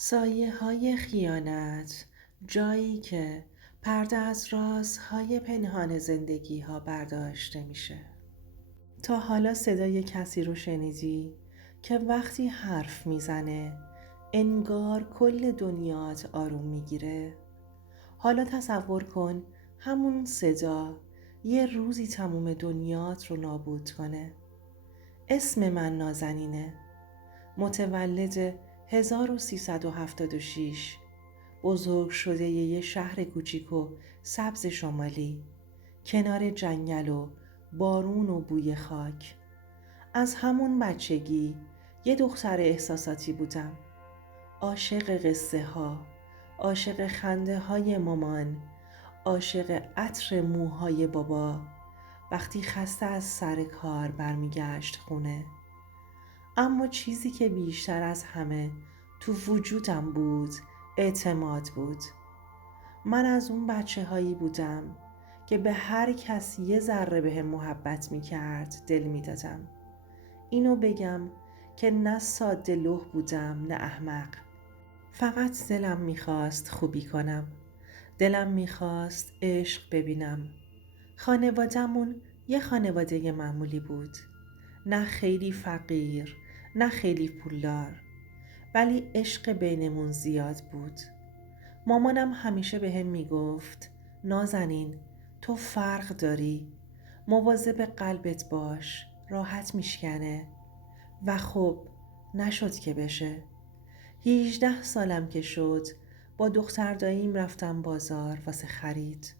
سایه‌های خیانت، جایی که پرده از رازهای پنهان زندگی‌ها برداشته میشه. تا حالا صدای کسی رو شنیدی که وقتی حرف میزنه انگار کل دنیات آروم میگیره؟ حالا تصور کن همون صدا یه روزی تموم دنیات رو نابود کنه. اسم من نازنینه، متولد 1376، بزرگ شده یه شهر کوچیک و سبز شمالی، کنار جنگل و بارون و بوی خاک. از همون بچگی یه دختر احساساتی بودم، عاشق قصه ها، عاشق خنده های مامان، عاشق عطر موهای بابا وقتی خسته از سر کار برمیگشت خونه. اما چیزی که بیشتر از همه تو وجودم بود اعتماد بود. من از اون بچه هایی بودم که به هر کس یه ذره بهم محبت می کرد دل می دادم. اینو بگم که نه ساده لوح بودم نه احمق. فقط دلم میخواست خوبی کنم. دلم میخواست عشق ببینم. خانوادمون یه خانواده معمولی بود. نه خیلی فقیر، نه خیلی پولدار. ولی عشق بینمون زیاد بود. مامانم همیشه بهم میگفت نازنین، تو فرق داری. مواظب قلبت باش، راحت میشکنه. و خب نشد که بشه. 18 سالم که شد با دختر داییم رفتم بازار واسه خرید.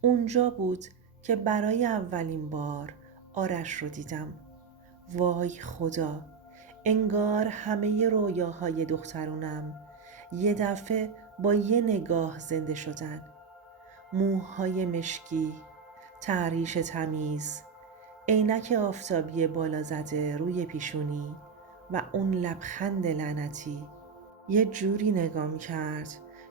اونجا بود که برای اولین بار آرش رو دیدم. وای خدا، انگار همه رویاهای دخترونم یه دفعه با یه نگاه زنده شدن. موهای مشکی، تعریش تمیز، عینک آفتابی بالا زده روی پیشونی و اون لبخند لعنتی. یه جوری نگام کرد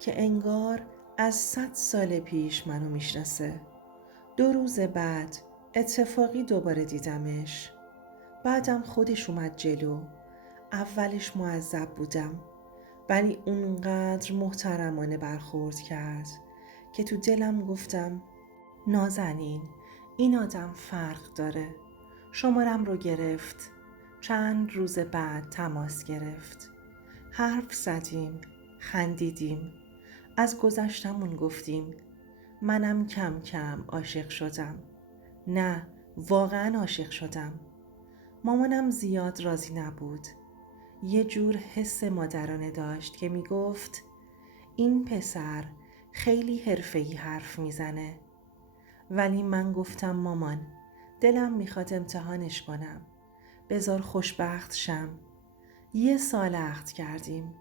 که انگار از 100 سال پیش منو میشناسه. 2 روز بعد اتفاقی دوباره دیدمش. بعدم خودش اومد جلو. اولش معذب بودم، ولی اونقدر محترمانه برخورد کرد که تو دلم گفتم نازنین، این آدم فرق داره. شمارم رو گرفت. چند روز بعد تماس گرفت. حرف زدیم، خندیدیم، از گذشتمون گفتیم. منم کم کم عاشق شدم. نه، واقعا عاشق شدم. مامانم زیاد راضی نبود. یه جور حس مادرانه داشت که میگفت این پسر خیلی حرفه‌ای حرف میزنه. ولی من گفتم مامان، دلم میخواد امتحانش کنم. بذار خوشبخت شم. 1 سال عقد کردیم.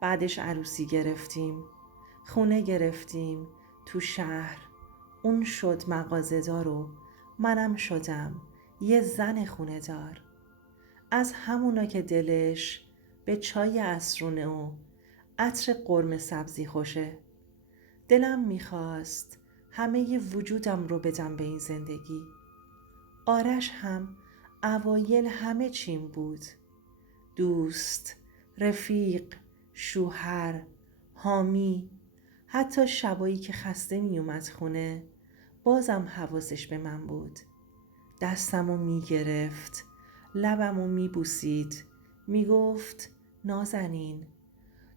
بعدش عروسی گرفتیم. خونه گرفتیم تو شهر. اون شد مغازه‌دار و منم شدم یه زن خونه دار. از همونا که دلش به چای عصرونه و عطر قرمه سبزی خوشه. دلم میخواست همه وجودم رو بدم به این زندگی. آرش هم اوایل همه چیم بود. دوست، رفیق، شوهر، حامی. حتی شبایی که خسته می اومد خونه بازم حواسش به من بود. دستمو می گرفت، لبمو می بوسید، می گفت نازنین،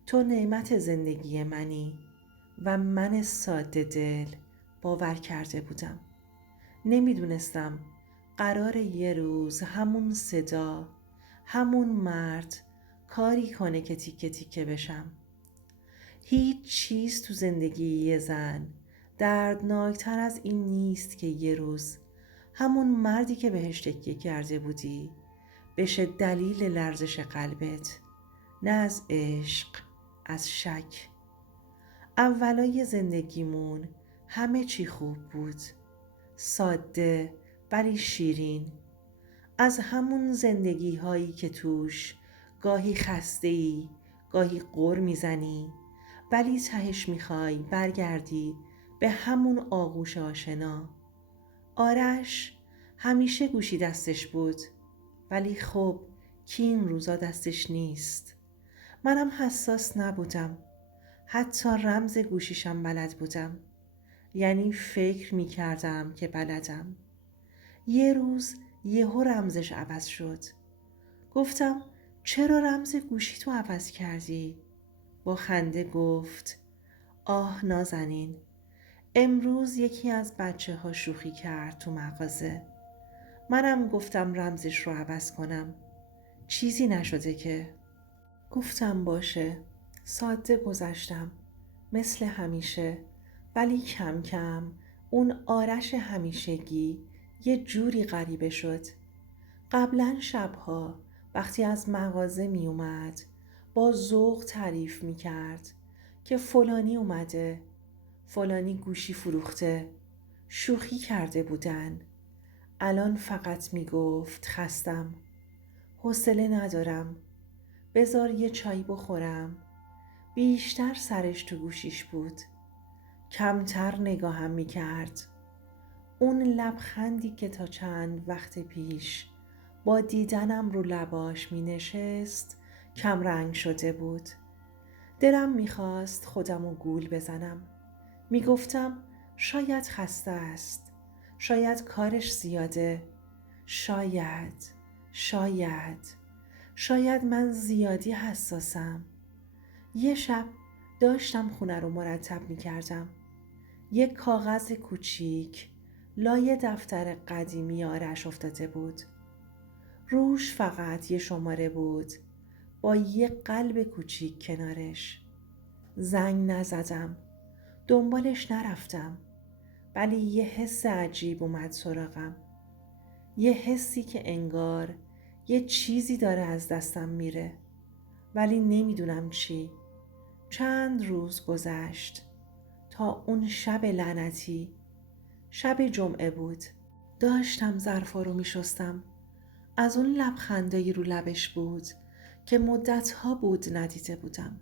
تو نعمت زندگی منی. و من ساده دل باور کرده بودم. نمیدونستم قرار یه روز همون صدا، همون مرد کاری کنه که تیکه تیکه بشم. هیچ چیز تو زندگی یه زن دردناکتر از این نیست که یه روز همون مردی که بهش تکیه کرده بودی بشه دلیل لرزش قلبت. نه از عشق، از شک. اولای زندگیمون همه چی خوب بود، ساده ولی شیرین. از همون زندگی هایی که توش گاهی خسته‌ای، گاهی غر میزنی، ولی تهش میخوای برگردی به همون آغوش آشنا. آرش همیشه گوشی دستش بود، ولی خب کی این روزا دستش نیست. منم حساس نبودم. حتی رمز گوشیشم بلد بودم. یعنی فکر می کردم که بلدم. یه روز یهو رمزش عوض شد. گفتم چرا رمز گوشی تو عوض کردی؟ با خنده گفت آه نازنین، امروز یکی از بچه ها شوخی کرد تو مغازه. منم گفتم رمزش رو عوض کنم. چیزی نشده که. گفتم باشه. ساده گذشتم. مثل همیشه. ولی کم کم اون آرش همیشگی یه جوری غریبه شد. قبلا شبها وقتی از مغازه می اومد با ذوق تعریف می کرد که فلانی اومده، فلانی گوشی فروخته، شوخی کرده بودن. الان فقط می گفت خستم، حوصله ندارم، بذار یه چای بخورم. بیشتر سرش تو گوشیش بود. کمتر نگاهم می کرد. اون لبخندی که تا چند وقت پیش با دیدنم رو لباش می نشست کم رنگ شده بود. دلم می خواست خودمو گول بزنم. می گفتم شاید خسته است. شاید کارش زیاده. شاید من زیادی حساسم. یه شب داشتم خونه رو مرتب می کردم. یک کاغذ کوچیک لای دفتر قدیمی آرش افتاده بود. روش فقط یه شماره بود با یه قلب کوچیک کنارش. زنگ نزدم. دنبالش نرفتم. ولی یه حس عجیب اومد سراغم. یه حسی که انگار یه چیزی داره از دستم میره. ولی نمیدونم چی. چند روز گذشت تا اون شب لعنتی. شب جمعه بود. داشتم ظرفا رو میشستم. از اون لبخندایی رو لبش بود که مدتها بود ندیده بودم.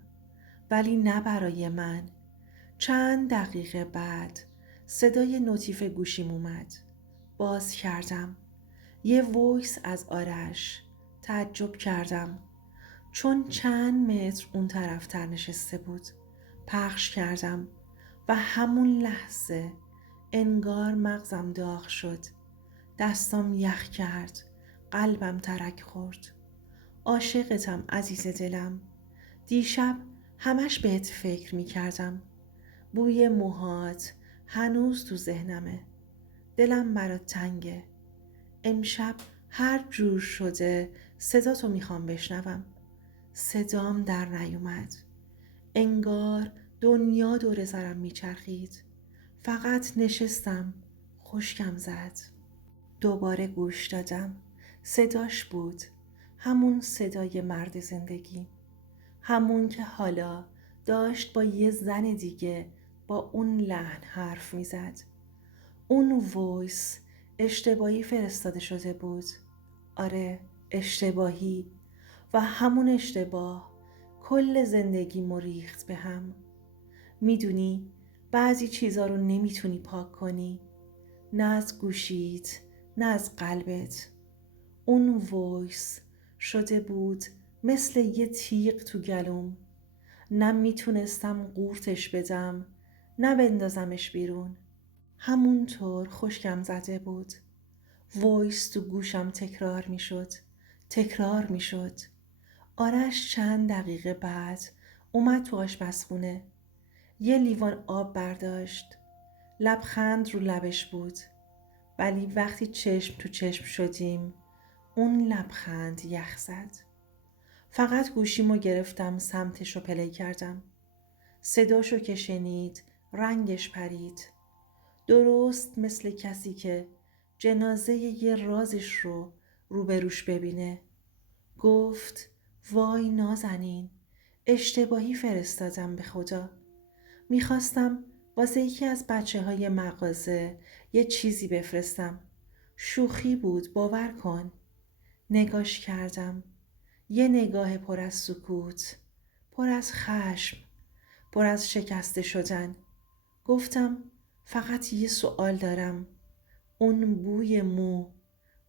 ولی نه برای من. چند دقیقه بعد صدای نوتیف گوشیم اومد. باز کردم. یه وایس از آرش. تعجب کردم. چون چند متر اون طرفتر نشسته بود. پخش کردم و همون لحظه انگار مغزم داغ شد. دستام یخ کرد. قلبم ترک خورد. عاشقتم عزیز دلم. دیشب همش بهت فکر می کردم. بوی موهات هنوز تو ذهنمه. دلم برات تنگه. امشب هر جور شده صداتو میخوام بشنوم. صدام در نیومد. انگار دنیا دور سرم میچرخید. فقط نشستم. خشکم زد. دوباره گوش دادم. صداش بود. همون صدای مرد زندگی. همون که حالا داشت با یه زن دیگه با اون لحن حرف میزد. اون وایس اشتباهی فرستاده شده بود. آره، اشتباهی. و همون اشتباه کل زندگی ریخت به هم. میدونی بعضی چیزا رو نمیتونی پاک کنی. نه از گوشیت، نه از قلبت. اون وایس شده بود مثل یه تیغ تو گلوم. نه میتونستم قورتش بدم، نه بندازمش بیرون. همونطور خشکم زده بود. وایس تو گوشم تکرار میشد. آرش چند دقیقه بعد اومد تو آشپزخونه. یه لیوان آب برداشت. لبخند رو لبش بود. ولی وقتی چشم تو چشم شدیم اون لبخند یخ زد. فقط گوشیمو گرفتم سمتش رو پلی کردم. صداشو که شنید رنگش پرید. درست مثل کسی که جنازه یه رازش رو روبروش ببینه. گفت وای نازنین، اشتباهی فرستادم به خدا. میخواستم واسه یکی از بچه های مغازه یه چیزی بفرستم. شوخی بود باور کن. نگاش کردم. یه نگاه پر از سکوت، پر از خشم، پر از شکسته شدن. گفتم فقط یه سوال دارم. اون بوی مو،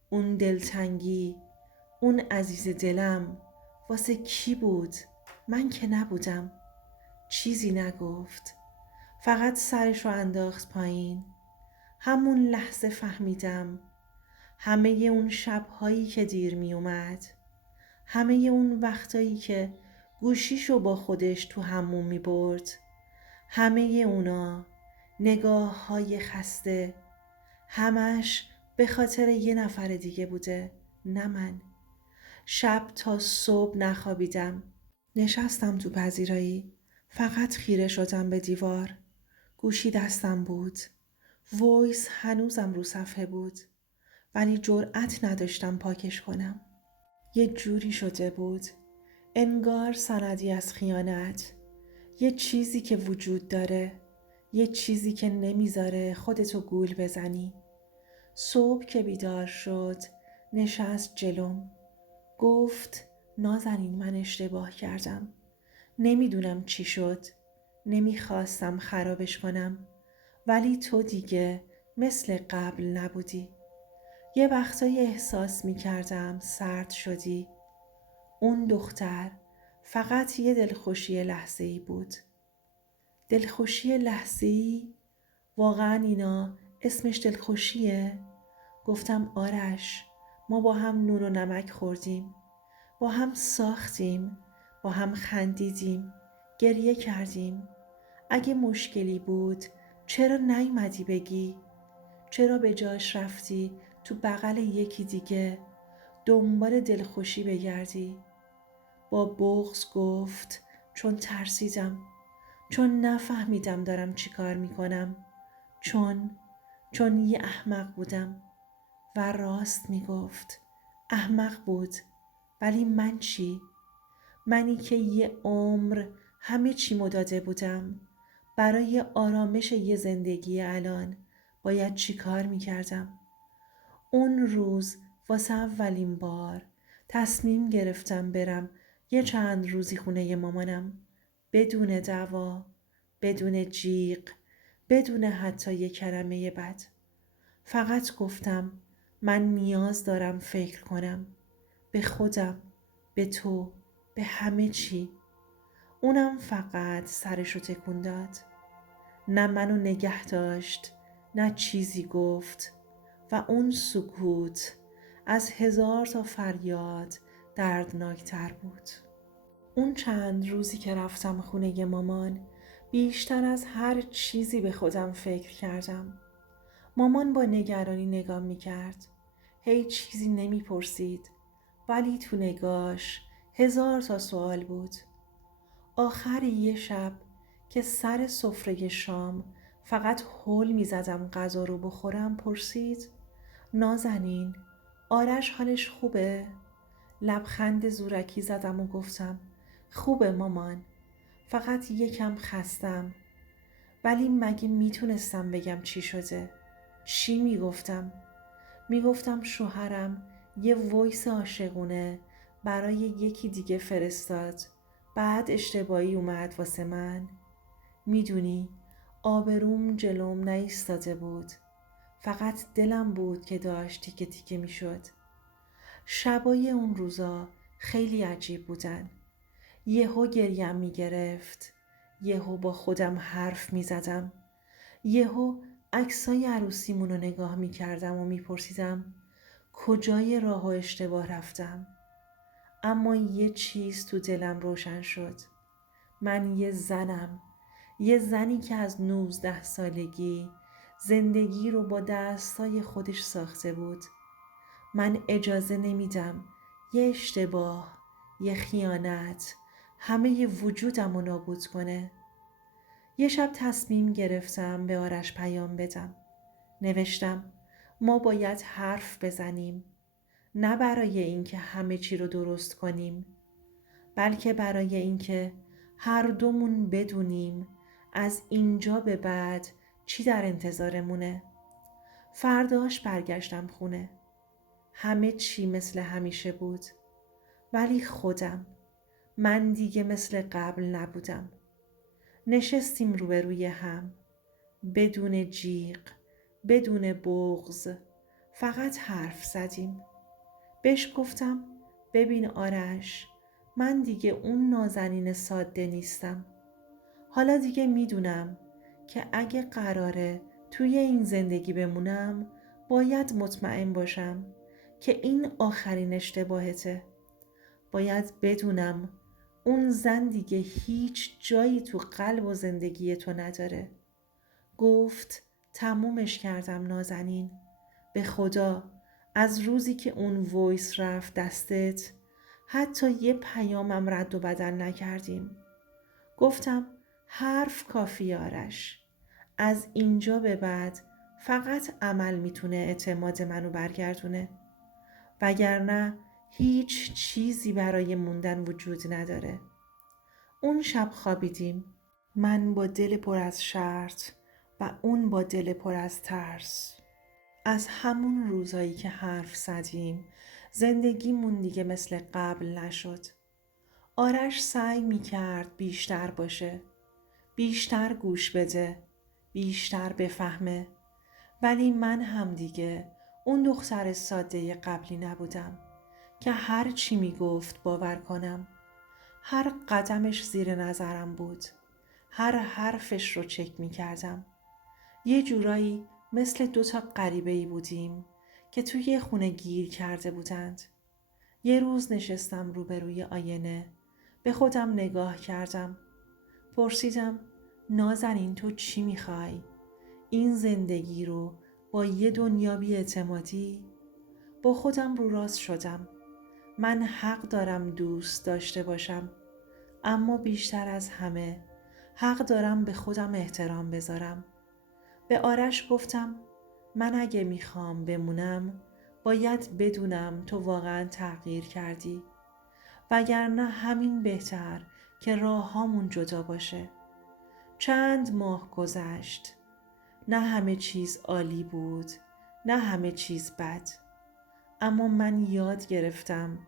اون دلتنگی، اون عزیز دلم واسه کی بود؟ من که نبودم. چیزی نگفت. فقط سرش رو انداخت پایین. همون لحظه فهمیدم همه اون شبهایی که دیر می اومد، همه اون وقتایی که گوشیشو با خودش تو حموم می برد، همه اونا نگاه های خسته، همش به خاطر یه نفر دیگه بوده، نه من. شب تا صبح نخوابیدم. نشستم تو پذیرایی. فقط خیره شدم به دیوار. گوشی دستم بود. وایس هنوزم رو صفحه بود. ولی جرأت نداشتم پاکش کنم. یه جوری شده بود. انگار سندی از خیانت. یه چیزی که وجود داره. یه چیزی که نمیذاره خودتو گول بزنی. صبح که بیدار شد نشست جلوم. گفت نازنین من اشتباه کردم. نمیدونم چی شد. نمیخواستم خرابش کنم. ولی تو دیگه مثل قبل نبودی. یه وقتایی احساس میکردم سرد شدی. اون دختر فقط یه دلخوشی لحظه‌ای بود. دلخوشی لحظه‌ای؟ واقعا اینا اسمش دلخوشیه؟ گفتم آرش، ما با هم نون و نمک خوردیم. با هم ساختیم. با هم خندیدیم. گریه کردیم. اگه مشکلی بود چرا نیومدی بگی؟ چرا به جاش رفتی تو بغل یکی دیگه دنبال دلخوشی بگردی؟ با بغض گفت چون ترسیدم. چون نفهمیدم دارم چی کار میکنم. چون یه احمق بودم. و راست میگفت. احمق بود. ولی من چی؟ منی که یه عمر همه چیمو داده بودم. برای آرامش یه زندگی الان باید چی کار میکردم؟ اون روز واسه اولین بار تصمیم گرفتم برم یه چند روزی خونه مامانم. بدون دعوا، بدون جیغ، بدون حتی یه کلمه بد. فقط گفتم من نیاز دارم فکر کنم. به خودم، به تو، به همه چی. اونم فقط سرشو تکون داد. نه منو نگه داشت، نه چیزی گفت. و اون سکوت از 1000 تا فریاد دردناکتر بود. اون چند روزی که رفتم خونه مامان بیشتر از هر چیزی به خودم فکر کردم. مامان با نگرانی نگام میکرد. هیچ چیزی نمیپرسید. ولی تو نگاش 1000 تا سوال بود. آخر یه شب که سر سفره شام فقط هول میزدم غذا رو بخورم پرسید نازنین، آرش حالش خوبه؟ لبخند زورکی زدم و گفتم خوبه مامان، فقط یکم خستم. ولی مگه میتونستم بگم چی شده؟ چی میگفتم؟ میگفتم شوهرم یه وایس عاشقونه برای یکی دیگه فرستاد، بعد اشتباهی اومد واسه من. میدونی آبروم جلوم نایستاده بود. فقط دلم بود که داشت تیکه تیکه میشد. شبای اون روزا خیلی عجیب بودن. یهو گریم میگرفت. یهو با خودم حرف میزدم. یهو عکسای عروسیمون رو نگاه میکردم و میپرسیدم کجای راه و اشتباه رفتم. اما یه چیز تو دلم روشن شد. من یه زنم. یه زنی که از 19 سالگی زندگی رو با دستای خودش ساخته بود. من اجازه نمیدم یه اشتباه، یه خیانت همه ی وجودم رو نابود کنه. یه شب تصمیم گرفتم به آرش پیام بدم. نوشتم ما باید حرف بزنیم. نه برای اینکه همه چی رو درست کنیم، بلکه برای اینکه هر دومون بدونیم از اینجا به بعد چی در انتظارمونه. فرداش برگشتم خونه. همه چی مثل همیشه بود. ولی من دیگه مثل قبل نبودم. نشستیم روبروی هم. بدون جیغ، بدون بغض، فقط حرف زدیم. بهش گفتم ببین آرش، من دیگه اون نازنین ساده نیستم. حالا دیگه میدونم که اگه قراره توی این زندگی بمونم باید مطمئن باشم که این آخرین اشتباهته. باید بدونم اون زن دیگه هیچ جایی تو قلب و زندگی تو نداره. گفت تمومش کردم نازنین. به خدا از روزی که اون وایس رفت دستت حتی یه پیامم رد و بدل نکردیم. گفتم حرف کافی آرش. از اینجا به بعد فقط عمل میتونه اعتماد منو برگردونه. وگرنه هیچ چیزی برای موندن وجود نداره. اون شب خوابیدیم. من با دل پر از شرط و اون با دل پر از ترس. از همون روزایی که حرف زدیم زندگیمون دیگه مثل قبل نشد. آرش سعی میکرد بیشتر باشه، بیشتر گوش بده، بیشتر بفهمه. ولی من هم دیگه اون دختر ساده قبلی نبودم که هر چی میگفت باور کنم. هر قدمش زیر نظرم بود. هر حرفش رو چک میکردم. یه جورایی مثل دوتا غریبه‌ای بودیم که توی خونه گیر کرده بودند. یه روز نشستم روبروی آینه. به خودم نگاه کردم. پرسیدم نازنین تو چی میخوای؟ این زندگی رو با یه دنیا بی‌اعتمادی؟ با خودم رو راست شدم. من حق دارم دوست داشته باشم. اما بیشتر از همه حق دارم به خودم احترام بذارم. به آرش گفتم من اگه میخوام بمونم باید بدونم تو واقعا تغییر کردی. وگرنه همین بهتر که راهامون جدا باشه. چند ماه گذشت. نه همه چیز عالی بود، نه همه چیز بد. اما من یاد گرفتم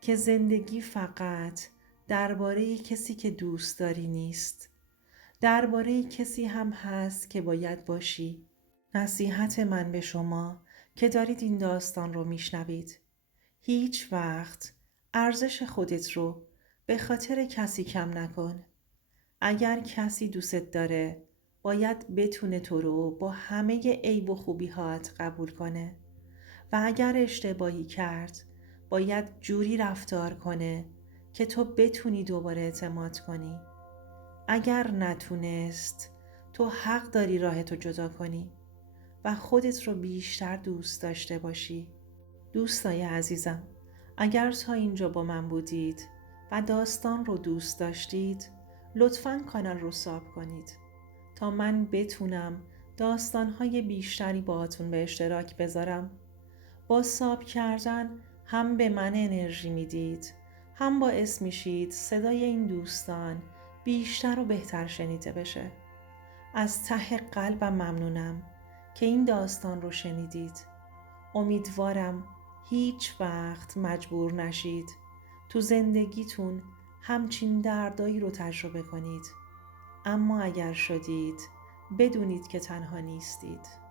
که زندگی فقط درباره کسی که دوست داری نیست. درباره کسی هم هست که باید باشی. نصیحت من به شما که دارید این داستان رو میشنوید. هیچ وقت ارزش خودت رو به خاطر کسی کم نکن. اگر کسی دوست داره باید بتونه تو رو با همه عیب و خوبی‌هات قبول کنه و اگر اشتباهی کرد باید جوری رفتار کنه که تو بتونی دوباره اعتماد کنی. اگر نتونست تو حق داری راهتو جدا کنی و خودت رو بیشتر دوست داشته باشی. دوستای عزیزم، اگر تا اینجا با من بودید و داستان رو دوست داشتید لطفاً کانال رو ساب کنید تا من بتونم داستان‌های بیشتری باهاتون به اشتراک بذارم. با ساب کردن هم به من انرژی میدید، هم باعث میشید صدای این دوستان بیشتر و بهتر شنیده بشه. از ته قلبم ممنونم که این داستان رو شنیدید. امیدوارم هیچ وقت مجبور نشید تو زندگیتون همچین دردایی رو تجربه کنید. اما اگر شدید بدونید که تنها نیستید.